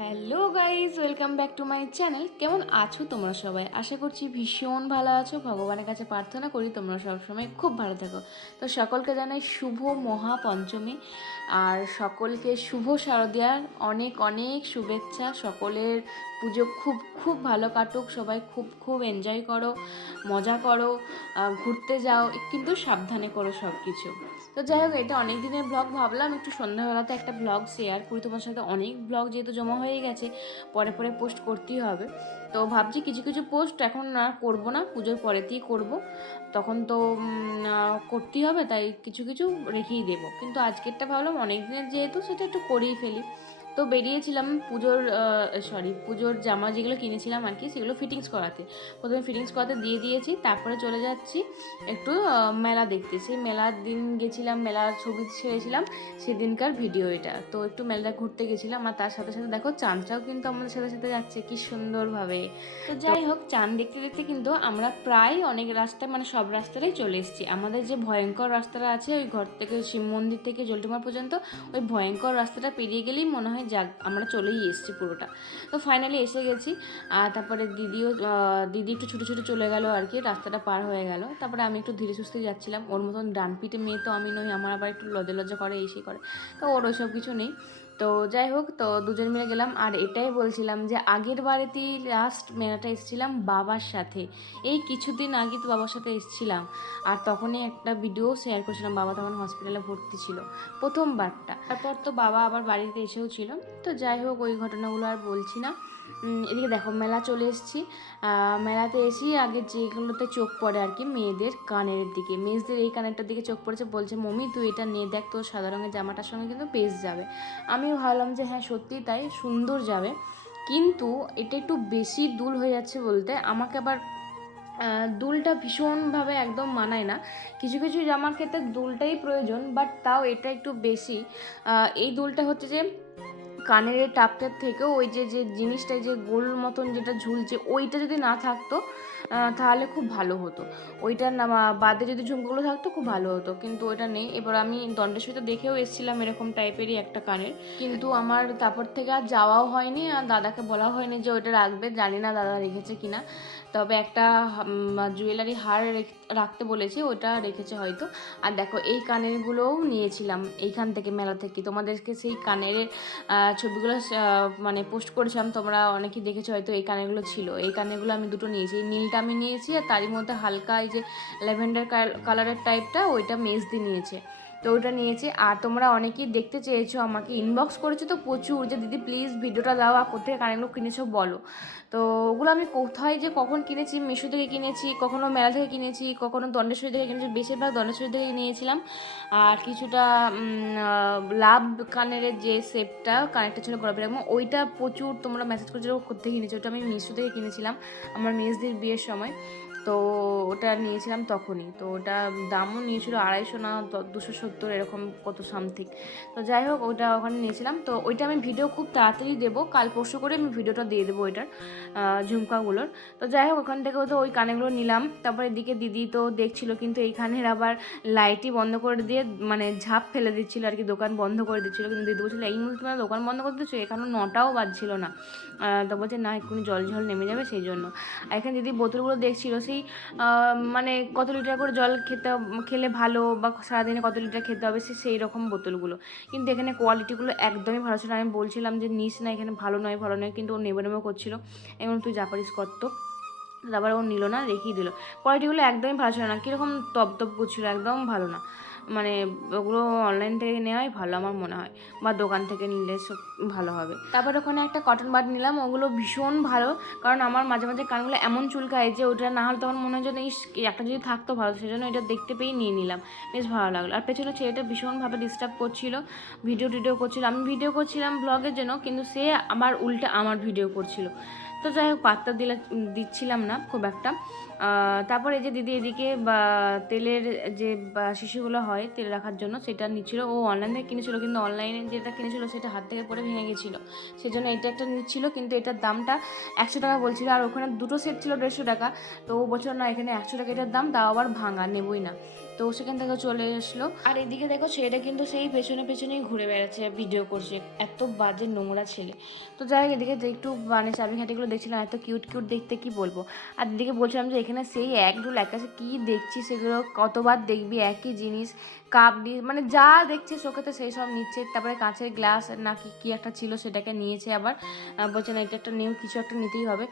Hello guys welcome back to my channel কেমন আছো তোমরা সবাই? আশা করছি ভীষণ ভালো আছো। ভগবানের কাছে প্রার্থনা করি তোমরা সবসময় খুব ভালো থাকো। তো সকলকে জানাই শুভ মহাপঞ্চমী আর সকলকে শুভ শারদিয়ার অনেক অনেক শুভেচ্ছা। সকলের পুজো খুব খুব ভালো কাটুক, সবাই খুব খুব এনজয় করো, মজা করো ঘুরতে যাও কিন্তু সাবধানে করো সব কিছু তো যাই হোক, এটা অনেক দিনের ব্লগ ভাবলাম একটু সন্ধ্যাবেলাতে একটা ব্লগ শেয়ার করি। তোমার সাথে অনেক ব্লগ যেহেতু জমা হয়ে গেছে, পরে পরে পোস্ট করতেই হবে। তো ভাবছি কিছু কিছু পোস্ট এখন আর করব না, পুজোর পরেতেই করব। তখন তো করতেই হবে, তাই কিছু কিছু রেখেই দেবো। কিন্তু আজকেরটা ভাবলাম অনেক দিনের যেহেতু, সেটা একটু করেই ফেলি। তো বেরিয়েছিলাম পুজোর সরি পুজোর জামা যেগুলো কিনেছিলাম আর কি, সেগুলো ফিটিংস করাতে। প্রথমে ফিটিংস করাতে দিয়ে দিয়েছি, তারপরে চলে যাচ্ছি একটু মেলা দেখতে। সেই মেলার দিন গেছিলাম মেলার ছবি ছেড়েছিলাম, সেদিনকার ভিডিও এটা। তো একটু মেলাটা ঘুরতে গেছিলাম, আর তার সাথে সাথে দেখো চাঁদটাও কিন্তু আমাদের সাথে সাথে যাচ্ছে, কি সুন্দরভাবে। তো যাই হোক, চাঁদ দেখতে দেখতে কিন্তু আমরা প্রায় অনেক রাস্তা মানে সব রাস্তাটাই চলে এসেছি। আমাদের যে ভয়ঙ্কর রাস্তাটা আছে, ওই ঘর থেকে, শিব মন্দির থেকে জলটুমা পর্যন্ত, ওই ভয়ঙ্কর রাস্তাটা পেরিয়ে গেলেই মনে হয় যাক, আমরা চলেই এসেছি পুরোটা। তো ফাইনালি এসে গেছি, আর তারপরে দিদিও দিদি একটু ছুটে ছুটে চলে গেল আর কি, রাস্তাটা পার হয়ে গেল। তারপরে আমি একটু ধীরে সুস্থে যাচ্ছিলাম। ওর মতন ডান পিঠে মেয়ে তো আমি নই, আমার আবার একটু লজ্জা লজ্জা করে এসে করে। তো ওর ওইসব কিছু নেই। তো যাই হোক তো দুজন মিলে গেলাম। আর এটাই বলছিলাম যে, আগের বারেতেই লাস্ট মেলাটা এসেছিলাম বাবার সাথে। এই কিছুদিন আগে তো বাবার সাথে এসেছিলাম। আর তখনই একটা ভিডিও শেয়ার করছিলাম, বাবা তখন হসপিটালে ভর্তি ছিল প্রথমবারটা। তারপর তো বাবা আবার বাড়িতে এসেও ছিল। তো যাই হোক ওই ঘটনাগুলো আর বলছি না। এদিকে দেখো, মেলা চলে এসেছি। মেলাতে এসি আগে যেগুলোতে চোখ পড়ে আর কি, মেয়েদের কানের দিকে। মেয়েদের এই কানেরটার দিকে চোখ পড়েছে, বলছে, মমি, তুই এটা নিয়ে দেখ তোর সাদা রঙের জামাটার সঙ্গে কিন্তু বেশ যাবে। আমিও ভাবলাম যে হ্যাঁ সত্যিই তাই, সুন্দর যাবে। কিন্তু এটা একটু বেশি দুল হয়ে যাচ্ছে বলতে, আমাকে আবার দুলটা ভীষণভাবে একদম মানায় না। কিছু কিছু জামার ক্ষেত্রে দুলটাই প্রয়োজন, বাট তাও এটা একটু বেশি। এই দুলটা হচ্ছে যে কানের টাপটার থেকেও ওই যে যে জিনিসটা, যে গোল মতন যেটা ঝুলছে, ওইটা যদি না থাকতো তাহলে খুব ভালো হতো। ওইটা না বাদে যদি ঝুমকোগুলো থাকতো, খুব ভালো হতো। কিন্তু ওইটা নেই। এবার আমি দণ্ডেশ্বরীতে দেখেও এসেছিলাম এরকম টাইপেরই একটা কানের। কিন্তু আমার তারপর থেকে আর যাওয়াও হয়নি, আর দাদাকে বলা হয়নি যে ওইটা রাখবে। জানি না দাদা রেখেছে কিনা। তবে একটা জুয়েলারি হার রেখ- রাখতে বলেছে ওটা রেখেছে হয়তো। আর দেখো, এই কানেরগুলোও নিয়েছিলাম এইখান থেকে, মেলা থেকে। তোমাদেরকে সেই কানের ছবিগুলো মানে পোস্ট করেছিলাম, তোমরা অনেকেই দেখেছ হয়তো এই কানেরগুলো ছিল। এই কানেরগুলো আমি দুটো নিয়েছি। এই নীলটা আমি নিয়েছি আর তারই মধ্যে হালকা এই যে ল্যাভেন্ডার কালারের টাইপটা ওইটা মেজ দিয়ে নিয়েছে। তো ওইটা নিয়েছি। আর তোমরা অনেকেই দেখতে চেয়েছো, আমাকে ইনবক্স করেছ তো প্রচুর যে, দিদি প্লিজ ভিডিওটা দাও, আর কোথায় কানেরগুলো কিনেছো বলো? তো ওগুলো আমি কোথায় যে, কখন কিনেছি, মিশো থেকে কিনেছি, কখনো মেলা থেকে কিনেছি, কখনো দণ্ডেশ্বরী থেকে কিনেছি, বেশিরভাগ দণ্ডেশ্বরী থেকে নিয়েছিলাম। আর কিছুটা লাভ কানের যে শেপটা কানেরটা ছিল গোলাপি রকম ওইটা প্রচুর তোমরা মেসেজ করছ কোথায় কিনেছো? ওটা আমি মিশো থেকে কিনেছিলাম, আমার মেজদির বিয়ের সময়। তো ওটা নিয়েছিলাম তখনই। তো ওটা দামও নিয়েছিল আড়াইশো না দুশো সত্তর এরকম কত সামথিং তো যাই হোক, ওটা ওখানে নিয়েছিলাম। তো ওইটা আমি ভিডিও খুব তাড়াতাড়ি দেবো। কাল পরশু করে আমি ভিডিওটা দিয়ে দেবো ওইটার ঝুমকাগুলোর। তো যাই হোক, ওখান থেকেও তো ওই কানেগুলো নিলাম। তারপরে এদিকে দিদি তো দেখছিল, কিন্তু এইখানের আবার লাইটই বন্ধ করে দিয়ে মানে ঝাঁপ ফেলে দিচ্ছিল আর কি, দোকান বন্ধ করে দিচ্ছিল। কিন্তু দিদি বলছিল, এই মুহূর্তে তোমরা দোকান বন্ধ করে দিচ্ছ? এখানে নটাও বাজছিল না। তো বলছে, না এক্ষুনি জল ঝল নেমে যাবে সেই জন্য। আর এখানে দিদি বোতলগুলো দেখছিল, সেই মানে কত লিটার করে জল খেতে খেলে ভালো বা সারাদিনে কত লিটার খেতে হবে, সে সেই রকম বোতলগুলো। কিন্তু এখানে কোয়ালিটিগুলো একদমই ভালো ছিল আমি বলছিলাম যে, নিস না, এখানে ভালো নয় ভালো নয়। কিন্তু ও নেবে নেবে করছিল। এবং তুই পারিস করতো তারপরে ও নিল না, রেখেই দিল। কোয়ালিটিগুলো একদমই ভালো ছিল না। কীরকম তপ তপ করছিল, একদম ভালো না। মানে ওগুলো অনলাইন থেকে নেওয়াই ভালো আমার মনে হয়। বা দোকান থেকে নিলে সব ভালো হবে। তারপর ওখানে একটা কটন বাট নিলাম, ওগুলো ভীষণ ভালো। কারণ আমার মাঝে মাঝে কানগুলো এমন চুলকায় যে ওটা না হলে তখন মনে হয় যে একটা যদি থাকতো ভালো। সেজন্য এটা দেখতে পেয়েই নিয়ে নিলাম। বেশ ভালো লাগল। আর পেছনে ছেলেটা ভীষণভাবে ডিস্টার্ব করছিল ভিডিও টিডিও করছিল। আমি ভিডিও করছিলাম ব্লগের জন্য, কিন্তু সে আমার উল্টে আমার ভিডিও করছিল। তো যাই হোক, পাত্তা দিলে দিচ্ছিলাম না খুব একটা। তারপর এই যে দিদি এদিকে তেলের যে শিশুগুলো হয় তেল রাখার জন্য সেটা নিচ্ছিল। ও অনলাইন থেকে কিনেছিল, কিন্তু অনলাইনে যেটা কিনেছিল সেটা হাত থেকে পরে ভেঙে গেছিল। সেই জন্য এটা একটা নিচ্ছিল, কিন্তু এটার দামটা একশো টাকা বলছিল। আর ওখানে দুটো সেট ছিল দেড়শো টাকা। তো ও বছর না, এখানে একশো টাকা এটার দাম, তাও আবার ভাঙা, নেবই না। তো সেখান থেকে চলে আসলো আর এদিকে দেখো ছেলেটা কিন্তু সেই পেছনে পেছনেই ঘুরে বেড়াচ্ছে ভিডিও করছে। এত বাজে নোংরা ছেলে। তো যাই হোক, এদিকে একটু মানে চাবিঘাটিগুলো দেখছিলাম, এত কিউট কিউট দেখতে কি বলব? আর এদিকে বলছিলাম যে এখানে সেই এক ডুল এক কাছে কী দেখছি সেগুলো, কতবার দেখবি, একই জিনিস কাপ দিয়ে মানে যা দেখছে চোখেতে সেই সব নিচ্ছে। তারপরে কাঁচের গ্লাস নাকি কি একটা ছিল সেটাকে নিয়েছে আবার। বলছে না, এটা একটা নিউ, কিছু একটা নিতেই হবে।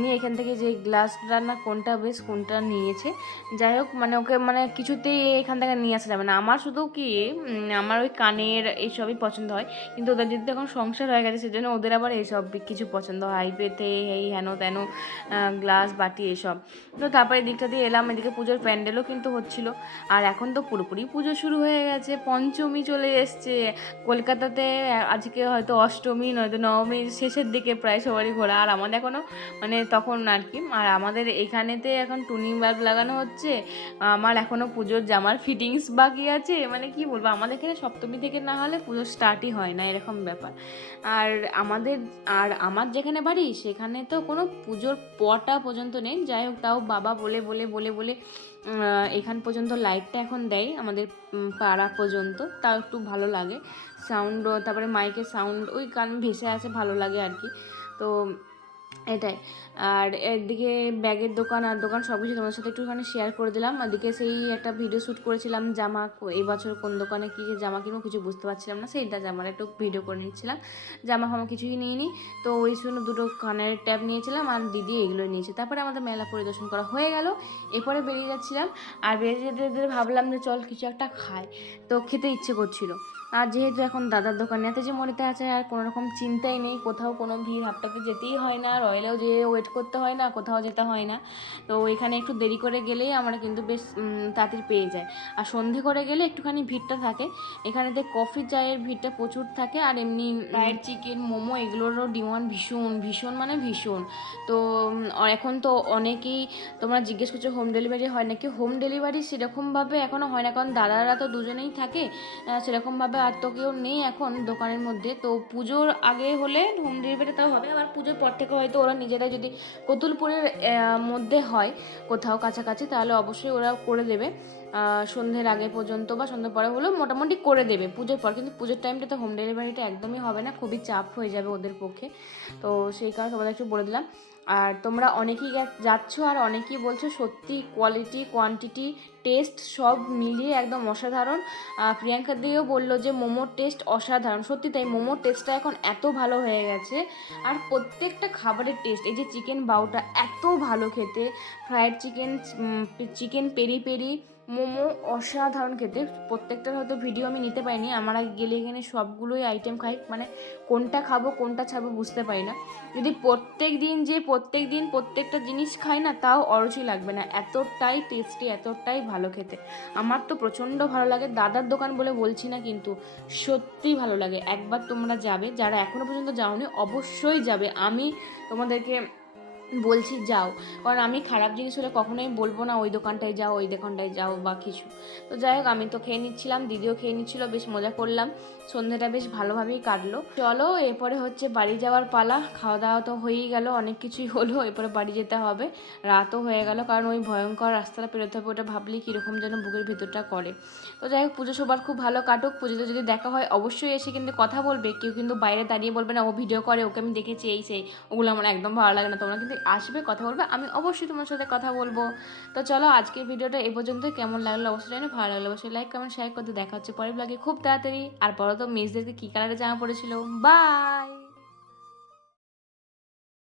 নিয়ে এখান থেকে যে গ্লাসটা না, কোনটা বেশ, কোনটা নিয়েছে। যাই হোক মানে ওকে মানে কিছুতেই এখান থেকে নিয়ে আসা যাবে না। আমার শুধু কি আমার ওই কানের এইসবই পছন্দ হয়। কিন্তু ওদের যদি এখন সংসার হয়ে গেছে, সেজন্য ওদের আবার এইসব কিছু পছন্দ হয়। হাইপেতে এই হেন তেন গ্লাস, বাটি, এসব। তো তারপরে এদিকটা দিয়ে এলাম, এদিকে পুজোর প্যান্ডেলও কিন্তু হচ্ছিল। আর এখন তো পুরোপুরি পুজো শুরু হয়ে গেছে, পঞ্চমী চলে এসছে। কলকাতাতে আজকে হয়তো অষ্টমী, নয়তো নবমীর শেষের দিকে প্রায় সবারই ঘোরা। আর আমাদের এখনও মানে তখন আর কি, আর আমাদের এখানেতে এখন টুনি বাল্ব লাগানো হচ্ছে। আমার এখনও পুজোর জামার ফিটিংস বাকি আছে? মানে কি বলব, আমাদের এখানে সপ্তমী থেকে না হলে পুজো স্টার্টই হয় না, এরকম ব্যাপার। আর আমাদের, আর আমার যেখানে বাড়ি, সেখানে তো কোনো পুজোর পটা পর্যন্ত নেই। যাই হোক, তাও বাবা বলে বলে বলে বলে এখান পর্যন্ত লাইটটা এখন দেয়, আমাদের পাড়া পর্যন্ত। তাও একটু ভালো লাগে। সাউন্ড তারপরে মাইকের সাউন্ড ওই গান ভেসে আছে ভালো লাগে আর কি। তো এটাই। আর একদিকে ব্যাগের দোকান আর দোকান সব কিছু তোমাদের সাথে একটুখানি শেয়ার করে দিলাম। ওদিকে সেই একটা ভিডিও শ্যুট করেছিলাম, জামা এই বছর কোন দোকানে কী জামা কিনবো কিছু বুঝতে পারছিলাম না, সেইটা জামার একটু ভিডিও করে নিচ্ছিলাম। জামা ফামা কিছুই নিইনি, তো ওই জন্য দুটো কানের ট্যাব নিয়েছিলাম আর দিদি এগুলো নিয়েছে। তারপরে আমাদের মেলা পরিদর্শন করা হয়ে গেল, এরপরে বেরিয়ে যাচ্ছিলাম। আর বেরিয়ে যেতে যেতে ভাবলাম যে চল কিছু একটা খাই, তো খেতে ইচ্ছে করছিল। আর যেহেতু এখন দাদার দোকানে এত যে মরিতে আছে, আর কোনো রকম চিন্তাই নেই, কোথাও কোনো ভিড় হাপটাতে যেতেই হয় না, রয়েলেও যে ওয়েট করতে হয় না, কোথাও যেতে হয় না। তো এখানে একটু দেরি করে গেলেই আমরা কিন্তু বেশ তাড়াতাড়ি পেয়ে যাই। আর সন্ধে করে গেলে একটুখানি ভিড়টা থাকে। এখানেতে কফি চায়ের ভিড়টা প্রচুর থাকে, আর এমনি ফ্রায়েড চিকেন মোমো এগুলোরও ডিমান্ড ভীষণ ভীষণ মানে ভীষণ। তো এখন তো অনেকেই তোমরা জিজ্ঞেস করছ হোম ডেলিভারি হয় নাকি? হোম ডেলিভারি সেরকমভাবে এখনও হয় না, কারণ দাদারা তো দুজনেই থাকে। সেরকমভাবে আর তো কেউ নেই এখন দোকানের মধ্যে। তো পুজোর আগে হলে হোম ডেলিভারি তাও হবে, আবার পুজোর পর থেকে হয়তো ওরা নিজেরাই যদি কতুলপুরের মধ্যে হয় কোথাও কাছাকাছি, তাহলে অবশ্যই ওরা করে দেবে। সন্ধ্যের আগে পর্যন্ত বা সন্ধ্যের পরে হলেও মোটামুটি করে দেবে পুজোর পর। কিন্তু পুজোর টাইমটা তো হোম ডেলিভারিটা একদমই হবে না, খুবই চাপ হয়ে যাবে ওদের পক্ষে। তো সেই কারণে তোমাদের একটু বলে দিলাম। আর তোমরা অনেকেই যাচ্ছ আর অনেকেই বলছো সত্যি কোয়ালিটি কোয়ান্টিটি টেস্ট সব মিলিয়ে একদম অসাধারণ। প্রিয়াঙ্কা দিয়েও বলল যে মোমোর টেস্ট অসাধারণ। সত্যি তাই, মোমোর টেস্টটা এখন এত ভালো হয়ে গেছে। আর প্রত্যেকটা খাবারের টেস্ট এই যে চিকেন বাউটা এত ভালো খেতে। Fried chicken chicken peri peri momo অসাধারণ খেতে। প্রত্যেকটার হয়তো ভিডিও আমি নিতে পারিনি। আমার গেলে এখানে সবগুলোই আইটেম খাই। মানে কোনটা খাব, কোনটা ছাড়বো বুঝতে পারি না। যদি প্রত্যেক দিন যে প্রত্যেক দিন প্রত্যেকটা জিনিস খাই না, তাও অরুচি লাগবে না। এতটাই টেস্টি এতটাই ভালো খেতে। আমার তো প্রচণ্ড ভালো লাগে। দাদার দোকান বলে বলছি না কিন্তু সত্যি ভালো লাগে। একবার তোমরা যাবে, যারা এখনও পর্যন্ত যাওনি, অবশ্যই যাবে। আমি তোমাদেরকে বলছি, যাও। কারণ আমি খারাপ জিনিস হলে কখনোই বলব না, ওই দোকানটায় যাও, ওই দোকানটায় যাও, বা কিছু। তো যাই হোক, আমি তো খেয়ে নিচ্ছিলাম, দিদিও খেয়ে নিচ্ছিল, বেশ মজা করলাম। সন্ধ্যেটা বেশ ভালোভাবেই কাটলো। চলো, এরপরে হচ্ছে বাড়ি যাওয়ার পালা। খাওয়া দাওয়া তো হয়েই গেল, অনেক কিছুই হলো, এরপরে বাড়ি যেতে হবে। রাতও হয়ে গেল, কারণ ওই ভয়ঙ্কর রাস্তাটা পেরোতে হবে, ওটা ভাবলেই কীরকম যেন বুকের ভিতরটা করে। তো যাই হোক, পুজো সবার খুব ভালো কাটুক। পুজোতে যদি দেখা হয়, অবশ্যই এসে কিন্তু কথা বলবে। কেউ কিন্তু বাইরে দাঁড়িয়ে বলবে না, ও ভিডিও করে, ওকে আমি দেখেছি, এই সেই। ওগুলো আমার একদম ভালো লাগে না, তোমরা কিন্তু আসবে, কথা বলবে, আমি অবশ্যই তোমার সাথে কথা বলব। তো চলো আজকের ভিডিওটা এ পর্যন্ত, কেমন লাগল অবশ্যই জানি ভালো লাগল অবশ্যই লাইক কমেন্ট শেয়ার করতে, দেখা হচ্ছে পরের ব্লগে খুব তাড়াতাড়ি। আর পরে তো মেসদেরকে কী কালারে জামা পড়েছিল বাই